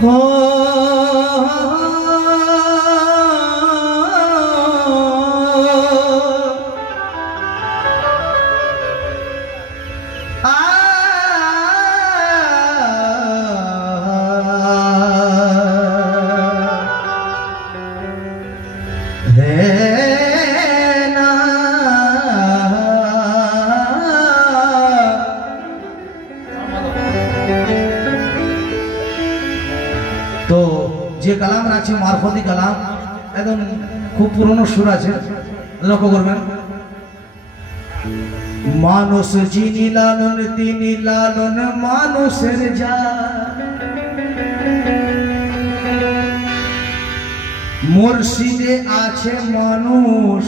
तो যে কালাম আছে মারফতি কালাম একদম খুব পুরনো সুর আছে, লক্ষ্য করবেন। মানুষ যিনি লালন তিনি লালন মানুষের যা, মুর্শিদে আছে মানুষ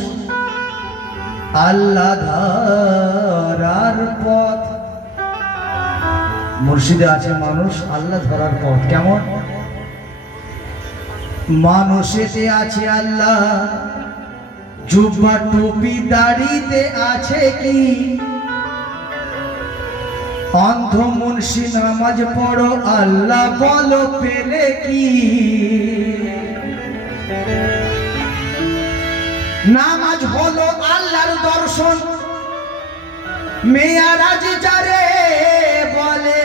আল্লাহ ধরার পথ। মুর্শিদে আছে মানুষ আল্লাহ ধরার পথ। কেমন? মানুষেতে আছে আল্লাহ, জুব্বা টুপি দাড়িতে আছে কি? অন্ধ মুন্সি নামাজ পড়ো আল্লাহ বলো পেলে কি? নামাজ হলো আল্লাহর দর্শন, মেয়ারাজ যারে বলে।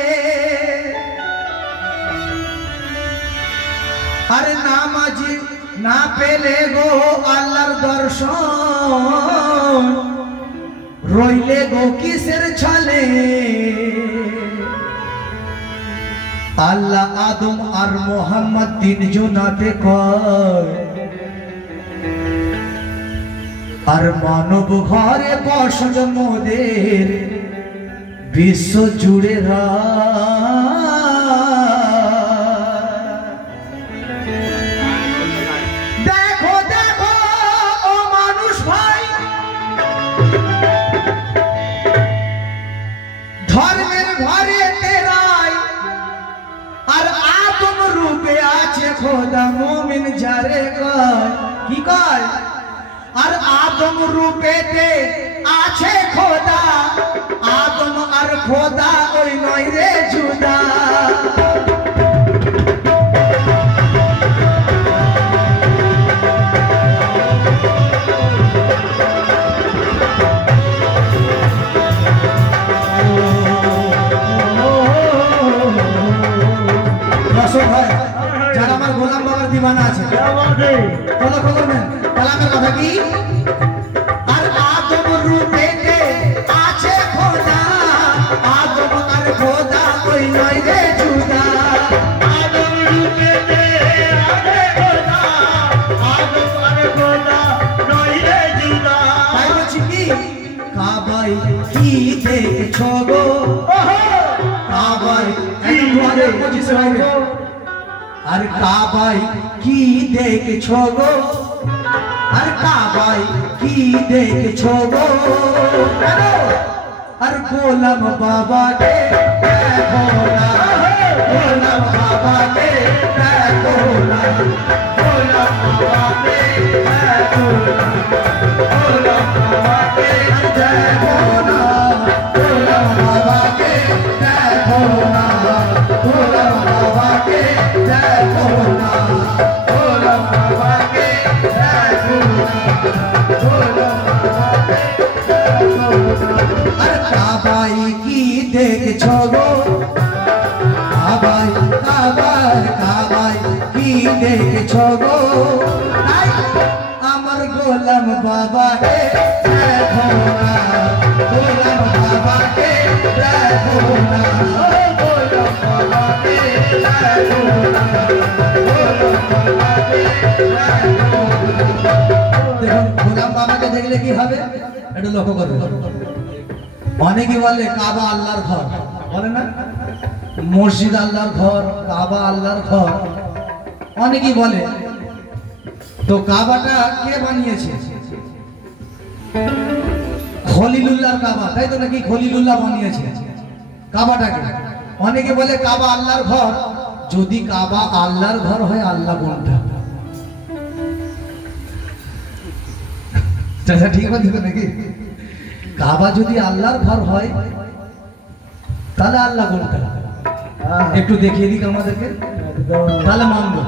আরে নামাজ না পেলে গো আল্লাহর দর্শন, রইলে গো কিসের ছলে? আল্লাহ আদম আর মোহাম্মদ তিনজনাতে কয়, আর মানব ঘরে বসল মোদের বিশ্ব জুড়ে দেখো দেখো ও মানুষ ভাই, ধর্মের ঘরে তেরাই আর আদম রূপে আছে খোদা মুমিন যারে কয়। কি কয়? আর আদম রূপেতে আছে খোদা, আদম আর খোদা ওই নয় রে জুদা। ভাই যারা আমার গোলাম বাবার দিবানা আছে খোলো খোলো নেন কালামের কথা কি? আর আদম রূপেতে আছে খোদা, আদম আর খোদা ওই নয় রে জুদা। আদম রূপেতে আছে খোদা, আদম আর খোদা নয় রে জুদা। তাই বলছি কি? কাবাই কি দেখছো গো, কাবাই একবারে বুঝিস গো। আর কাবাই কি দেখছো গো, আর কাবাই কি দেখছো গো? আর গোলাম বাবাকে দেখো না, গোলাম বাবাকে দেখো না, গোলাম বাবাকে দেখো না, গোলাম বাবাকে দেখো না, গোলাম বাবাকে দেখো না, গোলাম বাবাকে দেখো না, গোলাম বাবাকে দেখো না, গোলাম বাবাকে দেখো না। আর কাবাই কি দেখছো গো, কাবাই কাবাই কাবাই কি দেখছো গো? আমার গোলাম বাবাকে দেখো না, গোলাম বাবাকে দেখো না, গোলাম বাবাকে দেখো না, গোলাম বাবাকে দেখো না। দেখুন গোলাম বাবাকে দেখলে কি হবে একটু লক্ষ্য করবেন। অনেকে বলে কাবা আল্লাহর ঘর, বলে না? মসজিদ আল্লাহর ঘর, কাবা আল্লাহর ঘর, অনেকেই বলে। তো কাবাটা কে বানিয়েছে? খলিলুল্লাহর কাবা, তাই তো নাকি? খলিলুল্লাহ বানিয়েছে কাবাটাকে। অনেকে বলে কাবা আল্লাহর ঘর। যদি কাবা আল্লাহর ঘর হয়, আল্লাহ কোনটা? ঠিক আছে নাকি? কাবা যদি আল্লাহর ঘর হয় তাহলে আল্লাহ কোনটা? একটু দেখিয়ে দিক আমাদেরকে, তাহলে মানবো।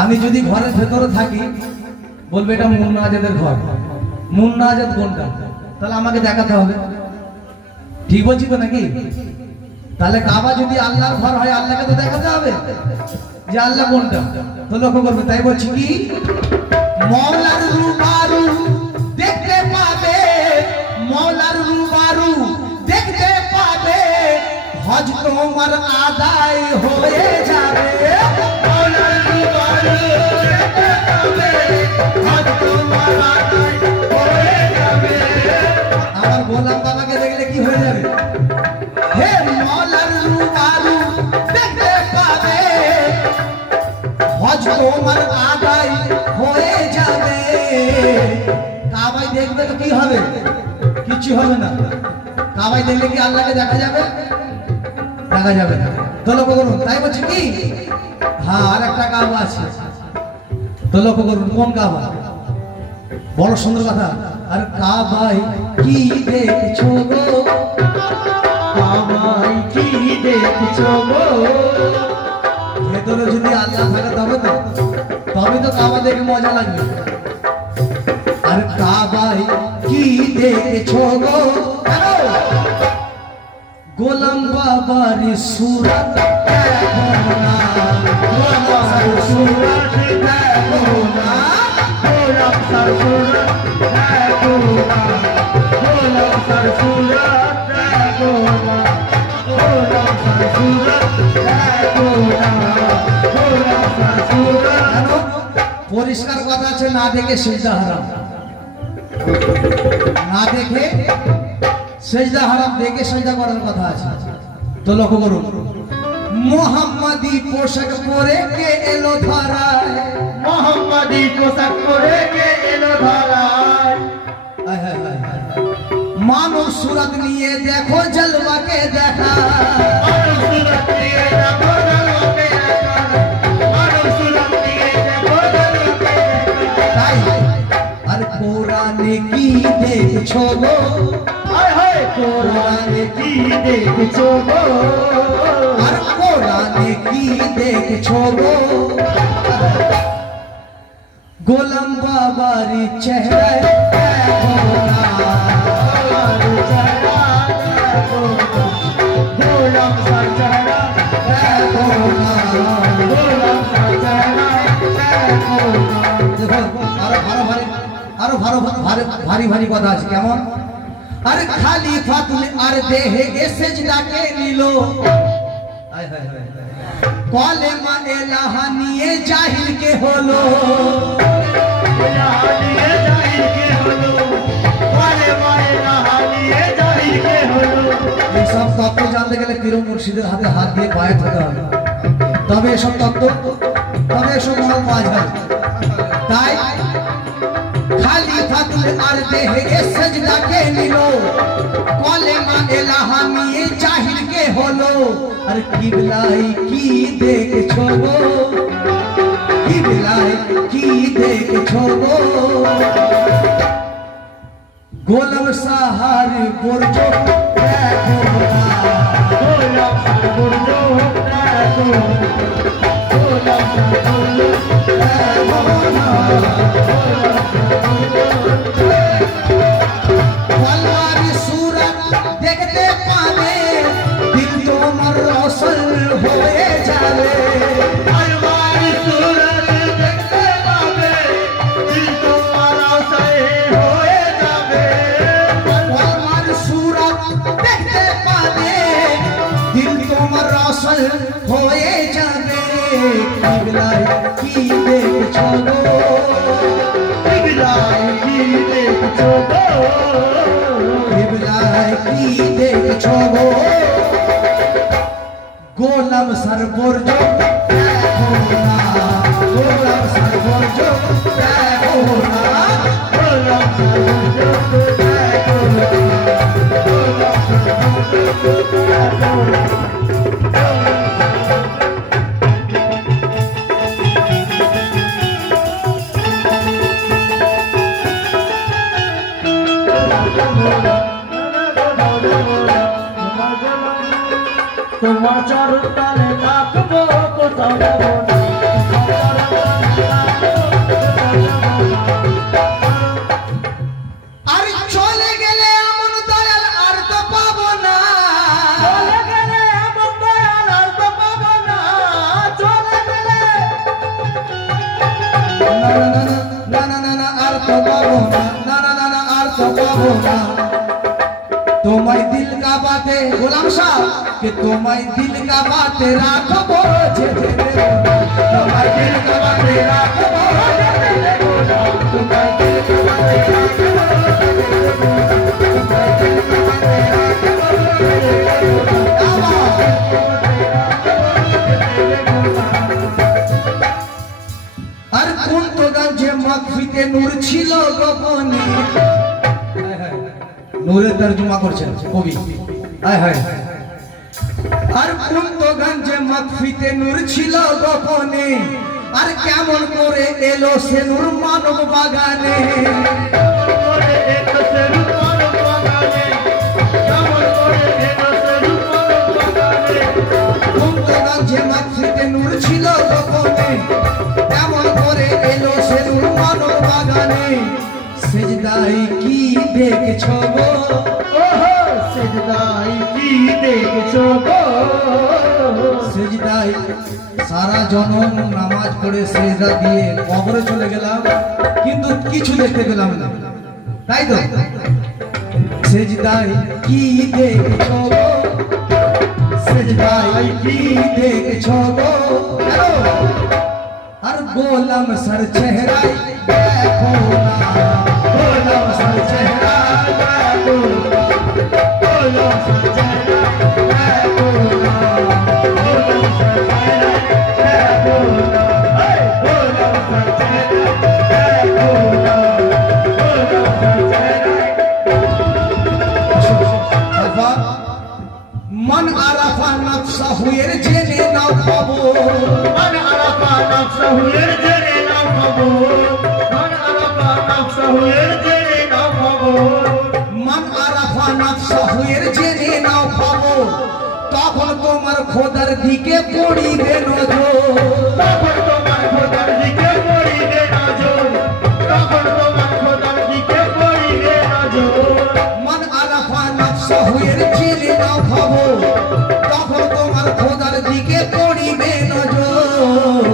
আমি যদি ঘরের ভেতরে থাকি বলবে এটা মুন্না আজাদের ঘর, মুন্না আজাদ কোনটা, তাহলে আমাকে দেখাতে হবে। ঠিক বলছি তো নাকি? তাহলে কাবা যদি আল্লাহর ঘর হয় আল্লাহকে তো দেখাতে হবে যে আল্লাহ কোনটা। তো লক্ষ্য করবে, তাই বলছি কি মওলার রূবারু দেখতে পাবে, মওলার রূবারু দেখতে পাবে, হজ তোমার আদায় হয়ে যাবে। মওলার রূবারু দেখতে পাবে, হজ তোমার আদায় হয়ে যাবে। আমার গোলাম বাবাকে দেখলে কি হয়ে যাবে? হে মওলার রূবারু দেখতে পাবে, হজ তোমার আদায় হয়ে যাবে। কাবায় দেখবে তো কি হবে? কিছু হবে না। কাবায় দেখলে কি আল্লাহকে দেখা যাবে? দেখা যাবে না। তো লক্ষ্য করুন, তাই বলছি কি হ্যাঁ আর একটা কাবা আছে। তো লক্ষ্য করুন কোন কাবা? বড় সুন্দর কথা। আর কাবায় কি দেখছো গো, কাবায় কি দেখছো গো? ভেতরে যদি আল্লাহ থাকে তবে তো কাবা দেখে মজা লাগবে। আর কাবায় কি দেখছো গো? গোলাম বাবার সুরত দেখো না, গোলাম বাবার সুরত দেখো না, গোলাম বাবার সুরত দেখো না, গোলাম বাবার সুরত দেখো না, গোলাম বাবার সুরত দেখো না, গোলাম বাবার সুরত। জানো পরিষ্কার কথা আছে, না দেখে সিজদা হারাম, না দেখে সেজদা হারাম, দেখে সেজদা করার কথা আছে। তো লক্ষ্য করুন, মোহাম্মদী পোশাক পরে কে এলো ধরায়, মোহাম্মদী পোশাক পরে কে এলো ধরায়। মানব সুরত নিয়ে দেখো জলওয়াকে দেখা, মানব সুরত নিয়ে দেখো জলওয়াকে দেখা, মানব সুরত নিয়ে দেখো জলওয়াকে দেখা। তাই আর কোরআনে কি দেখছো গো, কোরআনে কি দেখছো গো, আর কোরআনে কি দেখছো গো? গোলাম বাবার চেহারা দেখো না, গোলাম বাবার চেহারা দেখো না, গোলাম বাবার চেহারা দেখো না। দেখো আরো ভারী ভারী কথা আছে। কেমন? আর খালিফা তুলে আর দেহে গে সেজদাকে নিল, কলেমা এলাহা নিয়ে জাহিল কে হলো, এলাহা নিয়ে জাহিল কে হলো, কলেমা এলাহা নিয়ে জাহিল কে হলো। এই সব তত্ত্ব জানতে গেলে পীর মুর্শিদের হাতে হাত দিয়ে পায়ে থাকতে হবে, তবে এসব তত্ত্ব, তবে এসব মহান পাওয়া যায়। তাই খালিফা তুলে আর দেহে গে সেজদাকে নিল, কলেমা এলাহা নিয়ে জাহিল কে হলো। আর কিবলাই কি দেখছো গো, কিবলাই কি দেখছো গো? গোলাম সাহার বুর্জ দেখো না, গোলাম সাহার বুর্জ দেখো না, গোলাম সাহার বুর্জ দেখো না। তলোয়ার সুরত দেখতে পাবে, দিল তোমার রোশন হয়ে যাবে। তলোয়ার সুরত দেখতে পাবে, দিল তোমার রোশন হয়ে যাবে। তলোয়ার সুরত দেখতে পাবে, দিল তোমার রোশন হয়ে যাবে। কিবলাই কি দেখছো গো, কিবলাই কি দেখছো গো, কিবলাই কি দেখছো গো? গোলাম সরবর্জ দেখো না, গোলাম সরবর্জ দেখো না, গোলাম সরবর্জ দেখো না, গোলাম সরবর্জ দেখো না। চরণ তলে থাকবো কোথাও যাব না আর চলে গেলে এমন দয়াল আর তো পাবো না চলে গেলে এমন দয়াল আর তো পাবো না চলে গেলে না না না না আর তো পাবো না না না না না আর তো পাবো না তোমায় दिल का बातें गुलाम शाह कि तुम्हारी दिल का बातें राखबो तुम्हारी दिल का बातें राखबो तुम्हारी दिल का बातें আর কোন তো গঞ্জে মাকফিতে নূর ছিল গোপনে নূরের তরজমা করছেন কবি হায় হায় আর কোন তো গঞ্জে মাকফিতে নূর ছিল গোপনে আর কেমন করে এলো সে নূর মানব বাগানে কোন তো গঞ্জে মাকফিতে নূর ছিল গোপনে কেমন করে এলো সে নূর মানব বাগানে সেজদাই কি দেখছো গো ওহো সেজদাই কি দেখছো গো সেজদাই সারা জনম নামাজ পড়ে সেজদা দিয়ে কবরে চলে গেলাম কিন্তু কিছু দেখতে পেলাম না তাই তো সেজদাই কি দেখছো গো সেজদাই কি দেখছো গো আর গোলাম সর চেহারায় দেখো না গোলাম সর চেহারায় দেখো গোলাম সর চেহারায় দেখো না গোলাম সর চেহারায় দেখো না গোলাম সর চেহারায় দেখো না গোলাম সর চেহারায় আফা मन आराफा नफ्साहु এর জেনে নাও খবর मन आराफा नफ्साहु এর জেনে নাও খবর मन आराफा नफ्साहु এর জেনে নাও খবর मन आराफा नफ्साहु এর জেনে নাও খবর তখন তোমার খোদার দিকে পড়িবে নজর তখন তোমার খোদার দিকে পড়িবে নজর তখন তোমার খোদার দিকে পড়িবে নজর मन आराफा नफ्साहु এর জেনে নাও খবর তখন তোমার খোদার দিকে পড়িবে নজর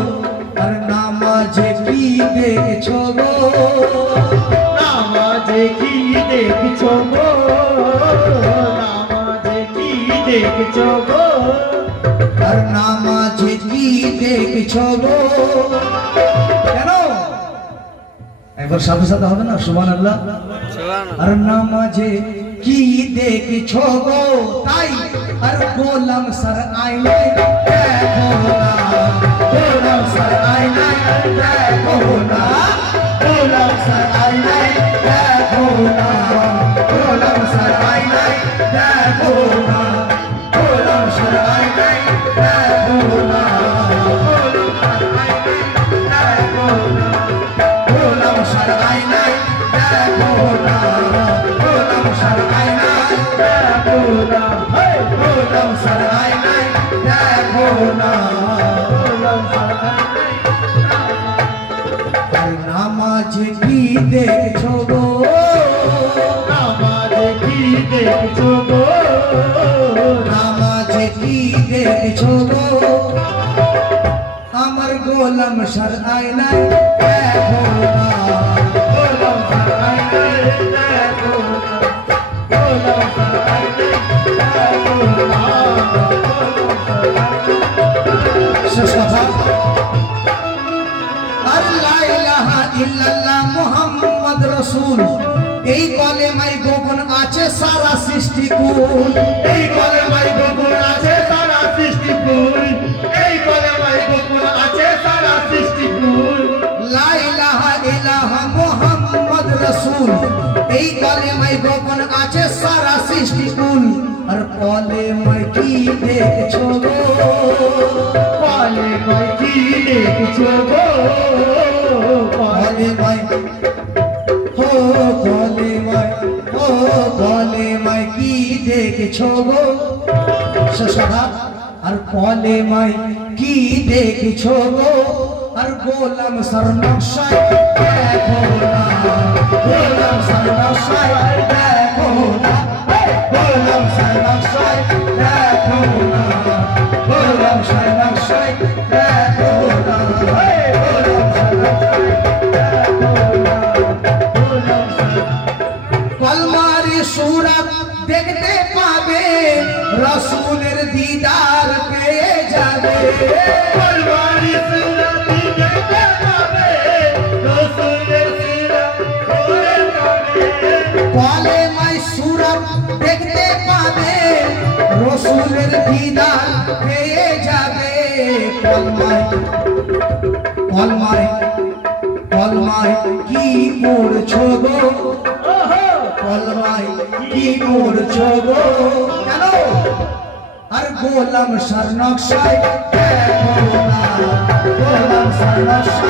আর নামাজে কি দেখছো গো নামাজে কি দেখছো গো নামাজে কি দেখছো গো আর নামাজে কি দেখছো গো কেন একবার সাথে সাথে হবে না সুবহানাল্লাহ আর নামাজে কি দেখছো গো তাই আর গোলাম সর আইনায় দেখো না গোলাম সর আইনায় দেখো না গোলাম সর আইনায় দেখো না গোলাম সর আইনায় দেখো না গোলাম সর আইনায় দেখো না গোলাম সর আইনায় দেখো না গোলাম সর আইনায় দেখো না গোলাম সর আইনায় দেখো না গোলাম সর আইনায় নামাজ কি দেখছো গো নামাজে কি দেখছো গো নামাজ কি দেখছো গো আমার গোলাম সর আইনায় দেখো না গোলাম সর আইনায় দেখো না গোলাম সর আইনায় দেখো না শেষ কথা আল্লাহ ইলাহা ইল্লাল্লাহ মুহাম্মদ রাসূল এই কলেমায় গোপন আছে সারা সৃষ্টিকুল এই কলেমায় গোপন আছে সারা সৃষ্টিকুল এই কলেমায় গোপন আছে সারা সৃষ্টিকুল লা ইলাহা ইল্লাল্লাহ মুহাম্মদ রাসূল এই কলেমায় গোপন আছে সারা সৃষ্টিকুল আর কলেমায় কি দেখছো গো কলেমায় কি দেখছো গো কলেমায় हो কলেমায় কি দেখছো গো শেষ কথা আর কলে মাই কি দেখছো গো আর গোলাম সরনকশায় দেখো না গোলাম সরনকশায় দেখো না গোলাম সরনকশায় দেখো না গোলাম সরনকশায় দেখো না গোলাম সরনকশায় কলমারি সূরত দেখতে পাবে রাসূলের দিদার পেয়ে যাবে কলমারি সূরত দেখতে পাবে রাসূলের দিদার পেয়ে যাবে কলেমায় সূরত দেখতে পাবে রাসূলের দিদার পেয়ে যাবে কলমায় কলমায় কলমায় কি পড়ছো গো কলমায় কি পড়ছো গো কেন আর গোলাম সরনকশায় দেখো না গোলাম সরনকশায়